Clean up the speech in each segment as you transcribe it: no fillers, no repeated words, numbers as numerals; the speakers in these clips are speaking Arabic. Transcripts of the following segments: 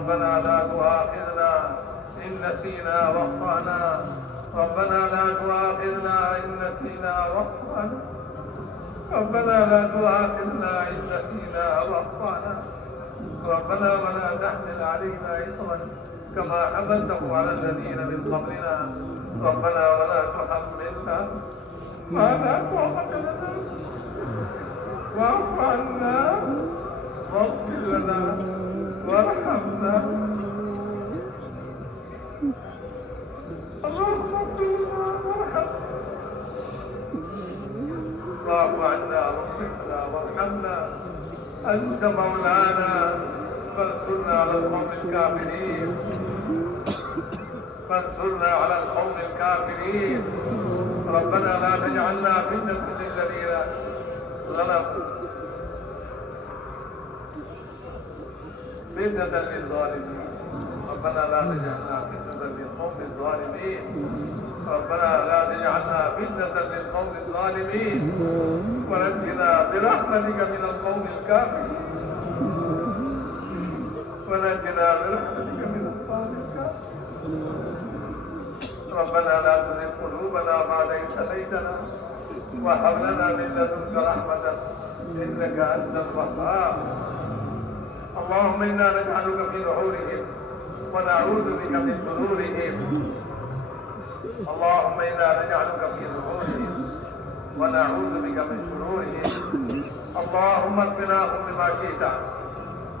ربنا لا تؤاخذنا إن نسينا واخطأنا ربنا لا تؤاخذنا إن نسينا واخطأنا ربنا لا تؤاخذنا إن نسينا واخطأنا ربنا ولا تحمل علينا إصرا كما حملته على الذين من قبلنا ربنا ولا تحملنا ما لا طاقة لنا واعف عنا واغفر لنا وارحمنا اللهم اغفر لنا وارحمنا واعف عنا واغفر لنا وارحمنا أنت مولانا فانصرنا على القوم الكافرين فانصرنا على القوم الكافرين ربنا لا تجعلنا فتنة للذين ظلموا فتنة للظالمين ربنا لا تجعلنا فتنة للقوم الظالمين ربنا لا تجعلنا فتنة للقوم الظالمين ونجنا برحمتك من القوم الكافرين ونجنا برحمتك من القوم الكافرين ربنا لا تزغ قلوبنا بعد إذ هديتنا وهب لنا من لدنك رحمة إنك أنت الوهاب اللهم إنا نجعلك في نحورهم ونعوذ بك من شرورهم اللهم إنا نجعلك في نحورهم ونعوذ بك من شرورهم اللهم اكفناهم بما شئت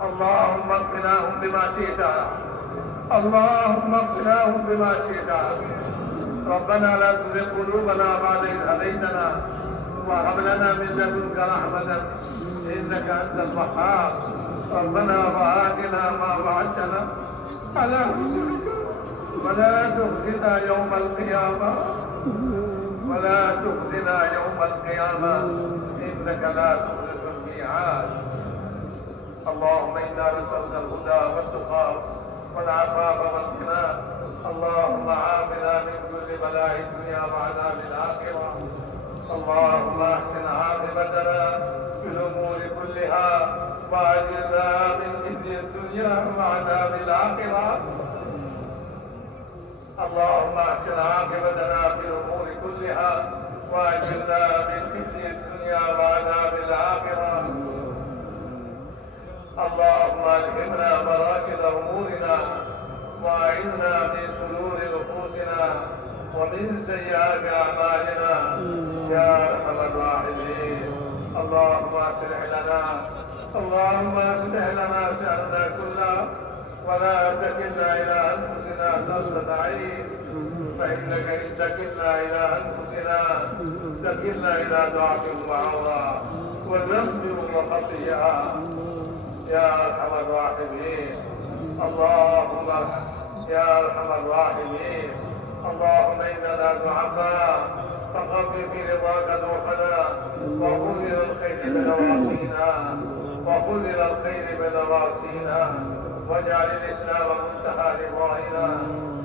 اللهم اكفناهم بما شئت اللهم اكفناهم بما شئت ربنا لا تزغ قلوبنا بعد إذ هديتنا وهب لنا من لدنك رحمة إنك أنت الوهاب ربنا وآتنا ما وعدتنا على رسلك ولا تخزنا يوم القيامة ولا تخزنا يوم القيامة إنك لا تخلف الميعاد اللهم إنا نسألك الهدى والتقى والعفاف والغنى اللهم عافنا من كل بلاء الدنيا وعذاب الآخرة اللهم احسن عاقبتنا في الأمور كلها وأجرنا من خزي الدنيا وعذاب الآخرة اللهم احسن عاقبتنا في الأمور كلها وأجرنا من خزي الدنيا وعذاب الآخرة اللهم ألهمنا مراكز أمورنا وأعذنا من شرور نفوسنا ومن سيئات أعمالنا يا أرحم الراحمين اللهم أصلح لنا شأننا كله ولا تكلنا إلى أنفسنا طرفة عين فإنك إن تكلنا إلى أنفسنا تكلنا إلى ضعف وعورة وذنب وخطيئة يا أرحم الراحمين اللهم يا أرحم الراحمين اللهم إننا ضعفاء فخفف في رضاك ذوقنا وخذ إلى الخير بنواصينا وخذ إلى الخير بنواصينا واجعل الإسلام منتهى رضائنا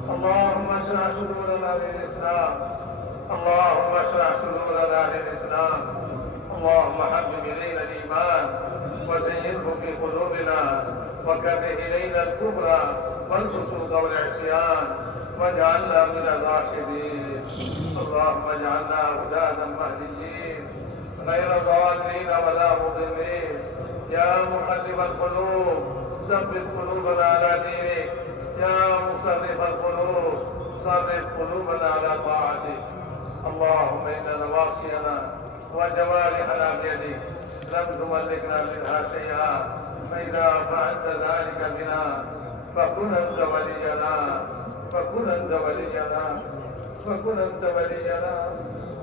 اللهم اشرح صدورنا للإسلام اللهم اشرح صدورنا للإسلام اللهم حبب إلينا الإيمان وزينه في قلوبنا وكره إلينا الكفر والفسوق والعصيان واجعلنا من الراشدين اللهم اجعلنا هداة مهديين غير ضالين ولا مضلين يا مقلب القلوب ثبت قلوبنا على دينك يا مصرف القلوب صرف قلوبنا على طاعتك اللهم إن نواصينا وجوارحنا بيدك لم تملكنا منها شيئا فإذا فعلت ذلك بنا فكن أنت ولينا فكن أنت ولينا فكن أنت ولينا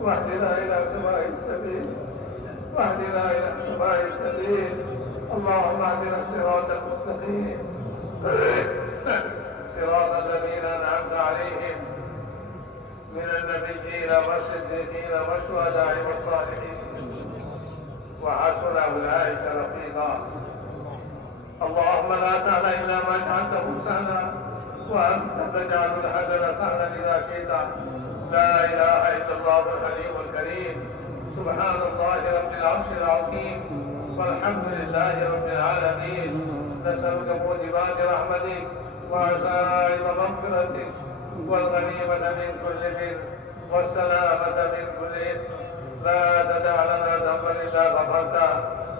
واهدنا إلى سواء السبيل واهدنا إلى سواء السبيل اللهم اهدنا الصراط المستقيم صراط الذين أنعمت عليهم من النبيين والصديقين والشهداء والصالحين وحسن أولئك رفيقا اللهم لا سهل إلا ما جعلته سهلا وأنت تجعل الحزن سهلا إذا شئت لا إله إلا الله الحليم الكريم سبحان الله رب العرش العظيم والحمد لله رب العالمين نسألك موجبات رحمتك وعزائم مغفرتك والغنيمة من كل بر والسلامة من كل إثم لا تدع لنا ذنبا إلا غفرته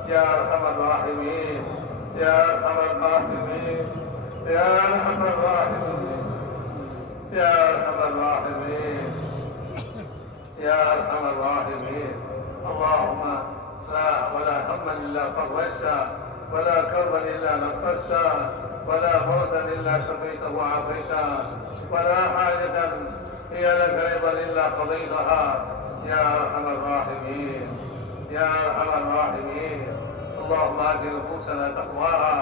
يا أرحم الراحمين يا أرحم الراحمين يا أرحم الراحمين يا أرحم الراحمين يا أرحم الراحمين. اللهم لا ولا هما إلا فرجته ولا كربا إلا نفسته ولا موتا إلا شفيته وعافيته ولا حاجة هي لك رضا إلا قضيتها يا أرحم الراحمين يا أرحم الراحمين. اللهم آت نفوسنا تقواها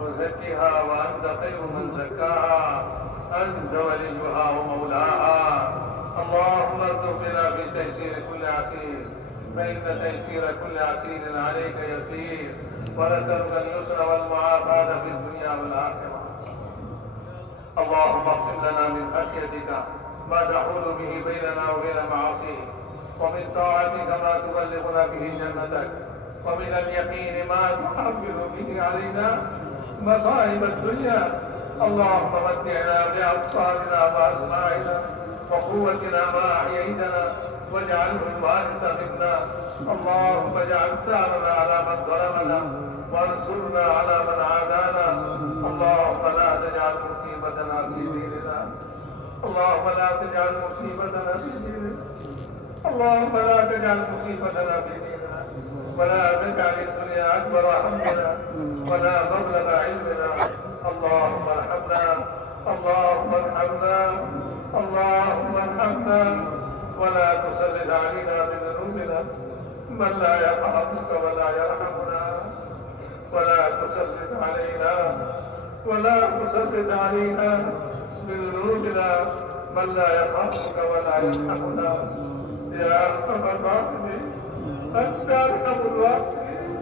وزكها وأنت خير من زكاها أنت وليها ومولاها. اللهم ارزقنا في تيسير كل عسير فإن تيسير كل عسير عليك يسير ونسألك اليسر والمعافاة في الدنيا والآخرة. اللهم اقسم لنا من خشيتك ما تحول به بيننا وبين معاصيك ومن طاعتك ما تبلغنا به جنتك ومن اليقين ما تحمل به علينا مصائب الدنيا. اللهم متعنا بأبصارنا وأسماعنا وقوتنا ما أحييتنا واجعله الوارث منا. اللهم اجعل ثارنا على من ظلمنا وانصرنا على من عادانا. اللهم لا تجعل مصيبتنا في ديننا اللهم لا تجعل مصيبتنا في ديننا اللهم لا تجعل مصيبتنا في ديننا ولا تجعل الدنيا أكبر همنا ولا مبلغ علمنا. اللهم ارحمنا اللهم ارحمنا اللهم ارحمنا ولا تسلط علينا بذنوبنا من لا يرحمك ولا يرحمنا ولا تسلط علينا بذنوبنا من لا يرحمك ولا يرحمنا يا أرحم الراحمين. أنت أرحم الراحمين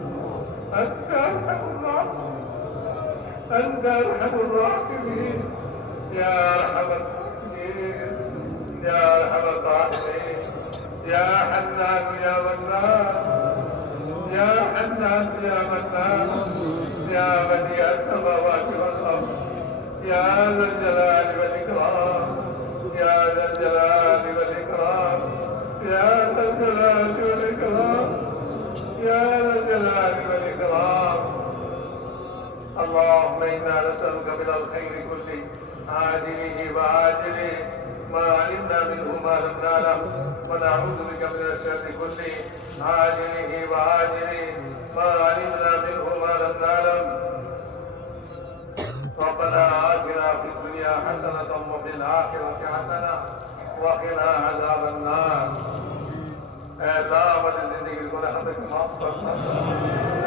أنت أرحم الراحمين أنت أرحم الراحمين يا أرحم الراحمين يا أرحم الراحمين يا حنان يا منان يا حنان يا منان يا بديع السماوات والأرض يا ذا الجلال والإكرام يا ذا الجلال والإكرام يا ذا الجلال والإكرام يا ذا الجلال والإكرام. اللهم إنا نسألك من الخير كله عاجله وعاجله ما علمنا منه ما لم نعلم ونعوذ بك من الشر كله عاجله وعاجله ما علمنا منه ما لم نعلم. ربنا آتنا في الدنيا حسنة وفي الآخرة حسنة وقنا عذاب النار. ऐसा हमारी जिंदगी को हमें माफ कर सकता है।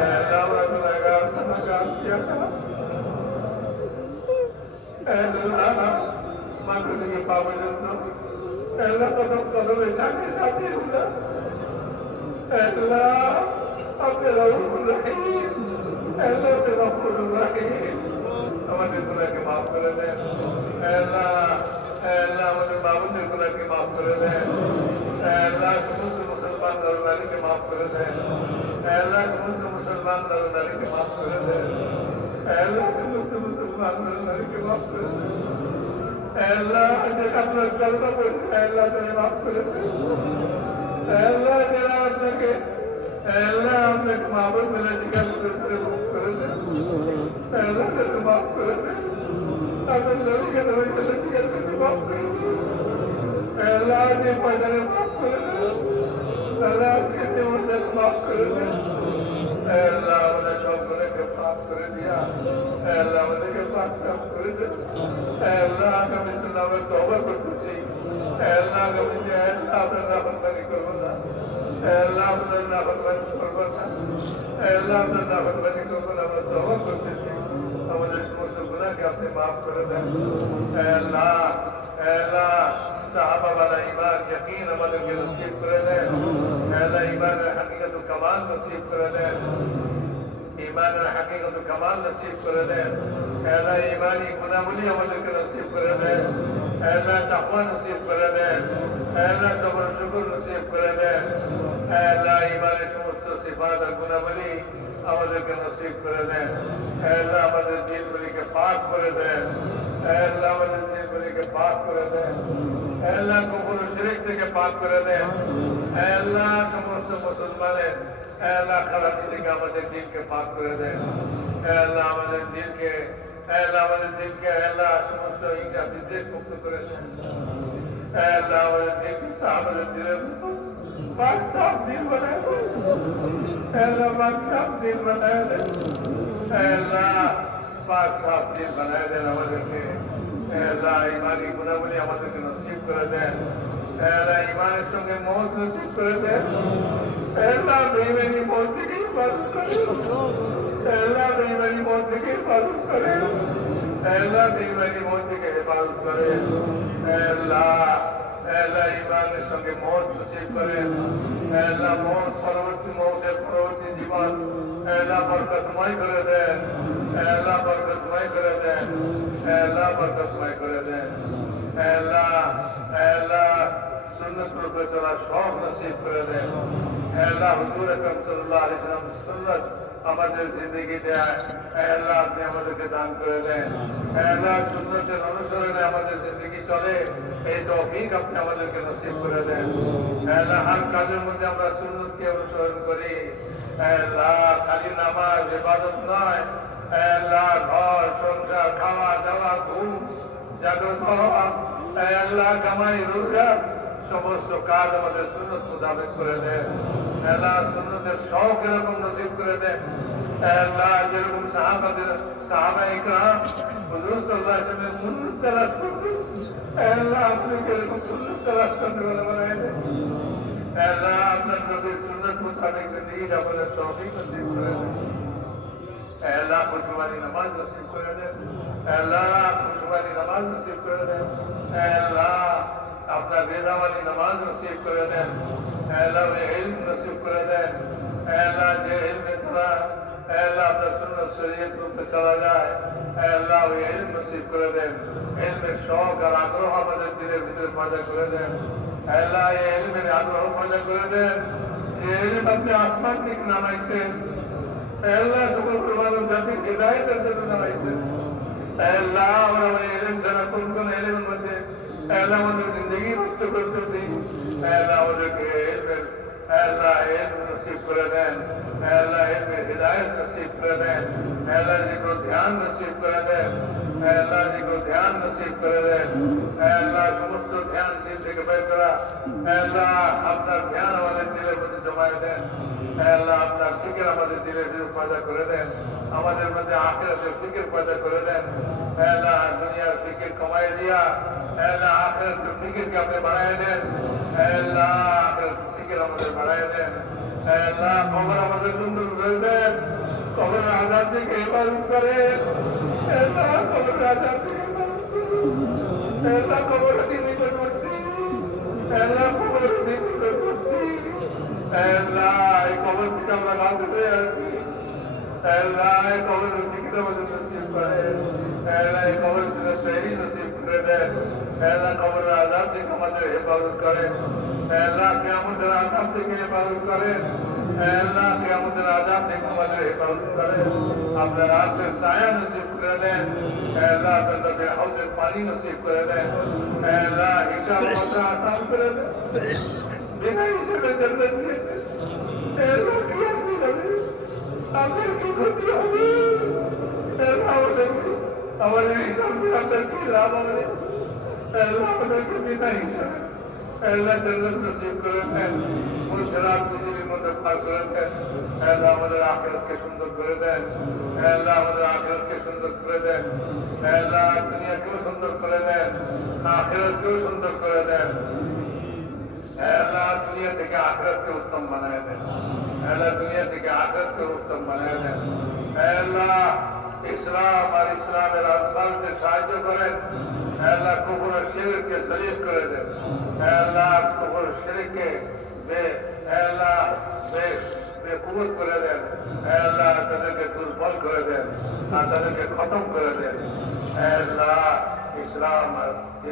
ऐसा हमारा गुनहगार सनागार किया करा। ऐसा मानने के बावजूद तो ऐसा कदम ऐसा के साथ ही हुआ। ऐसा अपने रसूल रहीम ऐसा तेरा रसूल रहीम हमारे गुनाह के माफ कर दे। ऐसा हमारे बाबू ने गुनाह के माफ कर दे। ऐसा मुसलमान दरबारी के माफ कर दे। ऐसा मुसलमान दरबारी के माफ कर दे। ऐसा मुसलमान दरबारी के माफ कर दे। ऐसा जगह अपना कल्पना कर ऐसा तेरे माफ कर दे। ऐसा तेरा अपने के ऐसा अपने माबूद में जिक्र तेरे माफ कर दे। ऐसा तेरे माफ कर दे। अपने नबी के नबी के तेरे माफ कर दे। ऐसा ने पढ़ने माफ कर दे। ऐसा के मुझे माफ कर दे। ऐसा मुझे छोड़ने के माफ कर दिया। ऐसा मुझे के पास माफ कर दे। ऐसा कभी तो में तौबा कर तुझे। ऐसा कभी ऐसा अपना नाफरमानी करोगा। ऐसा अपना नाफरमानी करोगा। ऐसा अपना नाफरमानी करोगा मैं तौबा कर तुझे। अब मुझे मुझसे गुनाह के अपने माफ कर दे। ऐसा साहबा वाला ईमान यकीन अमल के नसीब कर दे। ऐसा ईमान हकीकत कमाल नसीब कर दे। ईमान हकीकत कमाल नसीब कर दे। ऐसा ईमानी गुनामुली अमल के नसीब कर दे। ऐसा तक़वा नसीब कर दे। ऐसा सब्र शुक्र नसीब कर दे। ऐसा ईमान सिफात गुनामुली আমাদেরকে নসিব করে দেন। আল্লাহ আমাদের দিলগুলিকে পাক করে দেন। আল্লাহ আমাদের দিলগুলিকে পাক করে দেন। আল্লাহ কুফর ও শিরক থেকে পাক করে দেন। আল্লাহ সমস্ত মুসলমানের আল্লাহ খারাপি থেকে আমাদের দিলকে পাক করে দেন। আল্লাহ আমাদের দিলকে আল্লাহ সমস্ত ইটা বিদ্বেষ মুক্ত করে দেন। আল্লাহ আমাদের দিলকে আমাদের দিলের পাক সাফ দিল বানায় দেন। আল্লাহ পাক সাফ দিল বানায় দেন। আল্লাহ পাক সাফ দিল বানায় দেন আমাদেরকে। আল্লাহ ইমানি গুণাবলী আমাদেরকে নসিব করে দেন। আল্লাহ ইমানের সঙ্গে মৌত নসিব করে দেন। আল্লাহ বেঈমানি মৌত থেকে হিফাজত করেন। আল্লাহ বেঈমানি মৌত থেকে হিফাজত করেন। আল্লাহ বেঈমানি মৌত থেকে হিফাজত করেন। আল্লাহ ইমানের সঙ্গে মৌত নসিব করেন। আল্লাহ মৌত মৌতের পরবর্তী জীবন আল্লাহ বরকতময় করে দেন। আল্লাহ বরকতময় করে দেন। আল্লাহ বরকতময় করে দেন। আল্লাহ সুন্নত রূপে চলার সব নসিব করে দেন। আল্লাহ হুজুর আকরাম সাল্লাল্লাহু আলাইহি ওয়াসাল্লাম সুন্নাত আমাদের জিন্দেগিতে আল্লাহ আপনি আমাদেরকে দান করে দেন। আল্লাহ সুন্নতের অনুসরণে আমাদের জিন্দেগি চলে এই তৌফিক আপনি আমাদেরকে নসিব করে দেন। আল্লাহ হর কাজের মধ্যে আমরা সুন্নতকে অনুসরণ করি। আল্লাহ খালি নামাজ ইবাদত নয়, আল্লাহ ঘর সংসার খাওয়া দাওয়া ঘুম জাগ্রত হওয়া আল্লাহ কামাই রোজগার সমস্ত কাজ আমাদের সুন্নত মোতাবেক করে দেন। আল্লাহ সুন্নতের শখ এরকম নসিব করে দেন। আল্লাহ যেরকম সাহাবায়ে কেরাম হুজুর সাল্লাল্লাহু আলাইহি ওয়াসাল্লামের সুন্নত তালাশ করতেন, আল্লাহ আপনি যেরকম সুন্নত তালাশ করতে বানায় দেন। আল্লাহ আপনার নবীর সুন্নত মোতাবেক জিন্দেগি যাপনের তৌফিক নসিব করে দেন। আল্লাহ খুশবানি নামাজ নসিব করে দেন। আল্লাহ খুশবানি নামাজ নসিব করে দেন। আল্লাহ আপনার রেজাওয়ালি নামাজ নসিব করে দেন। আল্লাহ ইলম নসিব করে দেন। আল্লাহ যে ইলমে তোরা আল্লাহ আপনার সুন্নাত শরীয়ত রূপে চলা যায়, আল্লাহ ওই ইলম নসিব করে দেন। ইলমের শখ আর আগ্রহ আমাদের দিলের ভিতরে পয়দা করে দেন। আল্লাহ এই ইলমের আগ্রহ পয়দা করে দেন। এই ইলম আপনি আসমান থেকে নামাইছেন। আল্লাহ সকল প্রমাণ জাতির হিদায়াতের জন্য নামাইছেন। আল্লাহ আমরা ওই ইলম ছাড়া কোন কোন ইলমের মধ্যে আল্লাহ আমাদের জিন্দগি নষ্ট করতেছি। আল্লাহ আমাদেরকে ইলমের আল্লাহ ইলম নসিব করে দেন। আল্লাহ ইলমের হিদায়াত নসিব করে দেন। আল্লাহ জিকর ধ্যান নসিব করে দেন। আল্লাহ জিকর ধ্যান নসিব করে দেন। আল্লাহ সমস্ত ধ্যান দিল থেকে বের করা আল্লাহ আপনার ধ্যান আমাদের দিলের মধ্যে জমায়ে দেন। আল্লাহ আপনার ফিকির আমাদের দিলের ভিতরে পয়দা করে দেন। আমাদের মধ্যে আখিরাতের ফিকির পয়দা করে দেন। আল্লাহ দুনিয়ার ফিকির কমাই দিয়া আল্লাহ আখিরাতের ফিকিরকে আপনি বাড়ায় দেন। আল্লাহ আখিরাতের ফিকির আমাদের বাড়ায় দেন। আল্লাহ কবর আমাদের সুন্দর করে দেন। কবরের আযাব থেকে হেফাজত করেন। আল্লাহ কবরের আযাব থেকে হেফাজত করেন। আল্লাহ কবরের নিকটবর্তী আল্লাহ কবরের নিকটবর্তী আল্লাহ এই কবর থেকে আমরা গাঁথে পেয়ে আছি। আল্লাহ এই কবরের দিকে আমাদের নসিব করেন। আল্লাহ এই কবর থেকে সেহরি নসিব করে দেন। আল্লাহ কবরের আযাব থেকে আমাদের হেফাজত করেন। আল্লাহ কিয়ামতের আযাব থেকে হেফাজত করেন। আল্লাহ কিয়ামতের আযাব থেকে আমাদের হেফাজত করেন। আপনার আরশের ছায়া নসিব করে দেন। আল্লাহ আপনাদের হাউজের পানি নসিব করে দেন। আল্লাহ হিসাব মাত্রা আসান করে দেন। বিনা হিসেবে জান্নাত দিয়ে দেন। আল্লাহ কিয়ামত হবে আমাদের কি ক্ষতি হবে? আল্লাহ আমাদের হিসাব দিয়ে আপনার কি লাভ হবে? আল্লাহ আমাদেরকে বিনা হিসাবে আল্লাহ জান্নাত নসিব করে দেন। মুশরাক পৃথিবীর মধ্যে পার করে দেন। আল্লাহ আমাদের আখিরাতকে সুন্দর করে দেন। আল্লাহ আমাদের আখিরাতকে সুন্দর করে দেন। আল্লাহ দুনিয়াকেও সুন্দর করে দেন। আখিরাতকেও সুন্দর করে দেন। আল্লাহ দুনিয়া থেকে আখিরাতকে উত্তম বানায় দেন। আল্লাহ দুনিয়া থেকে আখিরাতকে উত্তম বানায় দেন। আল্লাহ ইসলাম আর ইসলামের আনসারকে সাহায্য করেন। আল্লাহ কুফর আর শিরককে শরীফ করে দেন। আল্লাহ কুফর শিরককে বেকুবত করে দেন। আল্লাহ তাদেরকে দুর্বল করে দেন আর তাদেরকে খতম করে দেন। আল্লাহ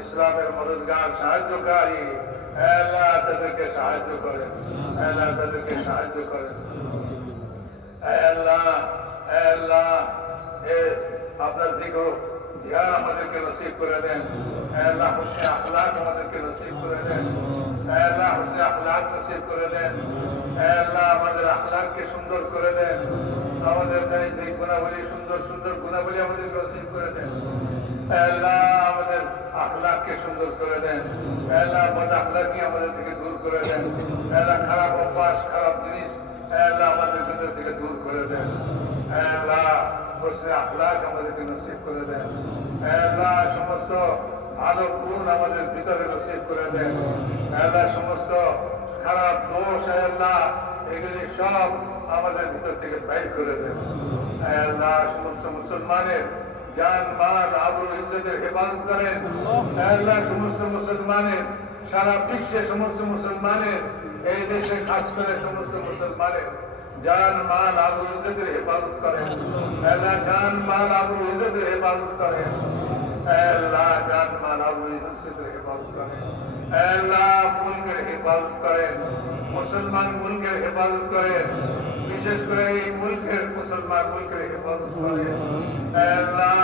ইসলামের মদদগার সাহায্যকারী আল্লাহ তাদেরকে সাহায্য করেন। আল্লাহ তাদেরকে সাহায্য করেন। আল্লাহ আল্লাহ এ আপনার দিকে ইয়া আমাদেরকে নসিব করে দেন আল্লাহ হুসনে আখলাক আমাদেরকে নসিব করে দেন আল্লাহ হুসনে আখলাক নসিব করে দেন আল্লাহ আমাদের আখলাককে সুন্দর করে দেন আমাদের যে গুণাবলী সুন্দর সুন্দর গুণাবলী আমাদেরকে নসিব করে দেন আল্লাহ আমাদের আখলাককে সুন্দর করে দেন আল্লাহ বদ আখলাকি আমাদের থেকে দূর করে দেন আল্লাহ খারাপ অভ্যাস খারাপ জিনিস আল্লাহ আমাদের ভিতর থেকে দূর করে দেন আল্লাহ হোসনে আখলাক আমাদেরকে নসিব করে দেন আল্লাহ সমস্ত ভালো গুণ আমাদের ভিতরে নসিব করে দেন আল্লাহ সমস্ত খারাপ দোষ আল্লাহ এগুলি সব আমাদের ভিতর থেকে বাইর করে দেন আল্লাহ সমস্ত মুসলমানের জান মাল আবরু ইজ্জতের হেফাজত করেন আল্লাহ সমস্ত মুসলমানের সারা বিশ্বে সমস্ত মুসলমানের এই দেশে খাস করে সমস্ত মুসলমানের জান মাল আবরু ইজ্জতের হেফাজত করেন আল্লাহ জান মাল আবরু ইজ্জতের হেফাজত করেন আল্লাহ জান মাল আবরু ইজ্জতের হেফাজত করেন আল্লাহ মুলকের হেফাজত করেন মুসলমান মুলকের হেফাজত করেন বিশেষ করে এই মুলকের মুসলমান মুলকের হেফাজত করেন আল্লাহ